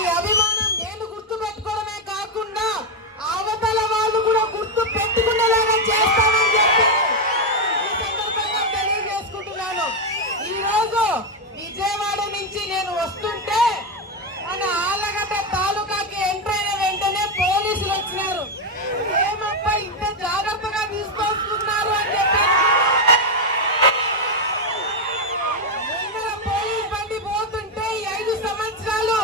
ఈ అభిమానం నేను గుర్తు పెట్టుకోవడమే కాకుండా అవతల వాళ్ళు కూడా గుర్తు పెట్టుకునేలాగా చేస్తానని చెప్పి ఈ సందర్భంగా తెలియజేసుకుంటున్నాను. ఈ రోజు విజయవాడ నుంచి నేను వస్తుంటే మన ఆలగడ్డ తాలూకాకి ఎంటర్ అయిన వెంటనే పోలీసులు వచ్చినారు. ఏమప్ప ఇంత జాగ్రత్తగా తీసుకొస్తున్నారు అని చెప్పి పోలీస్ బండి పోతుంటే 5 సంవత్సరాలు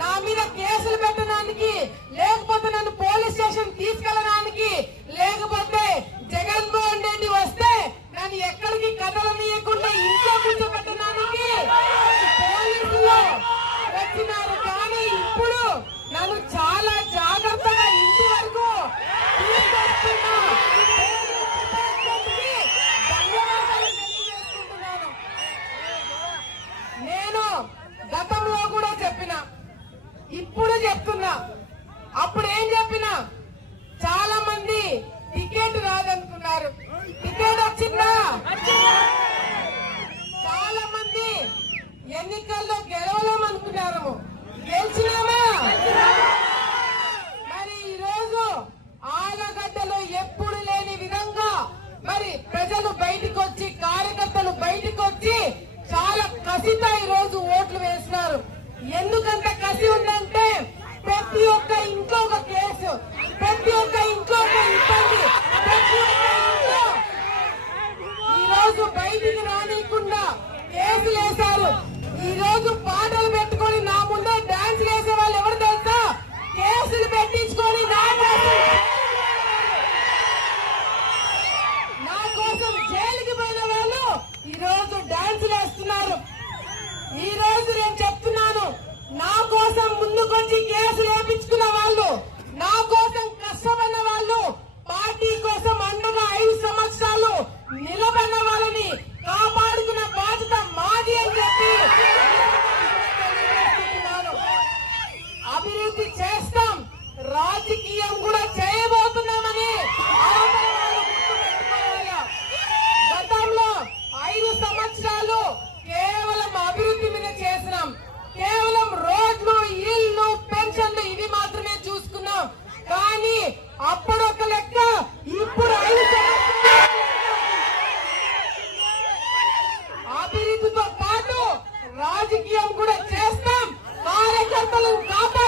నా మీద కేసులు పెట్టడానికి, లేకపోతే నన్ను పోలీస్ స్టేషన్ తీసుకెళ్ళడానికి, లేకపోతే జగన్మోహన్ రెడ్డి వస్తే నన్ను ఎక్కడికి కదలనీయకుండా ఇంట్లో కూర్చోబెట్టడానికి పోలీసులు వచ్చినారు. కానీ ఇప్పుడు నన్ను చాలా జాగ్రత్తగా ఇంటి వరకు తీసుకొస్తున్నా. ధన్యవాదాలు తెలియజేసుకుంటున్నాను. నేను గతంలో కూడా చెప్పిన, ఇప్పుడు చెప్తున్నా. అప్పుడు ఏం చెప్పినా, చాలా మంది టికెట్ రాదనుకున్నారు. టికెట్ వచ్చిందా? చాలా మంది ఎన్నికల్లో గెలవలేమనుకున్నారు. గెలిచినామా? మరి ఈ రోజు ఆలగడ్డలో ఎప్పుడు లేని విధంగా మరి ప్రజలు బయటకు వచ్చి, కార్యకర్తలు బయటకు వచ్చి చాలా కసితో ఈ రోజు ఓట్లు వేస్తున్నారు. ఎందుకంత కసి ఉందంటే ప్రతి ఒక్క ఇంట్లో ఒక కేసు, ప్రతి ఒక్క ఇంట్లో ఒక ఇబ్బంది, ప్రతి ఒక్క ఇంట్లో ఈ రోజు బయటికి రానియకుండా కేసులు వేశారు. ఈ రోజు పాటలు పెట్టుకొని నా ముందే డాన్స్ వేసే వాళ్ళు ఎవరు తెలుసా? కేసులు పెట్టించుకొని నా కోసం జైలుకి పోయిన వాళ్ళు ఈ రోజు డాన్సులు వేస్తున్నారు. ఈ రోజు నేను చెప్తున్నాను, నా కోసం ముందుకొచ్చి కేసులు వేయించుకున్న వాళ్ళు, నా కోసం కష్టపడిన వాళ్ళు, పార్టీ కోసం అండగా 5 సంవత్సరాలు నిలబడిన వాళ్ళని కాపాడుకున్న బాధ్యత మాది అని చెప్పి అభివృద్ధి చేస్తాం, రాజకీయం కూడా చేయబోతున్నామని గతంలో 5 సంవత్సరాలు కేవలం అభివృద్ధి మీద చేసినాం. కేవలం రోడ్లు, ఇల్లు, పెన్షన్లు ఇవి మాత్రమే చూసుకున్నాం. కానీ అప్పుడు ఒక లెక్క, ఇప్పుడు 5 అభివృద్ధితో పాటు రాజకీయం కూడా చేస్తాం, కార్యకర్తలను కాపాడుతాం.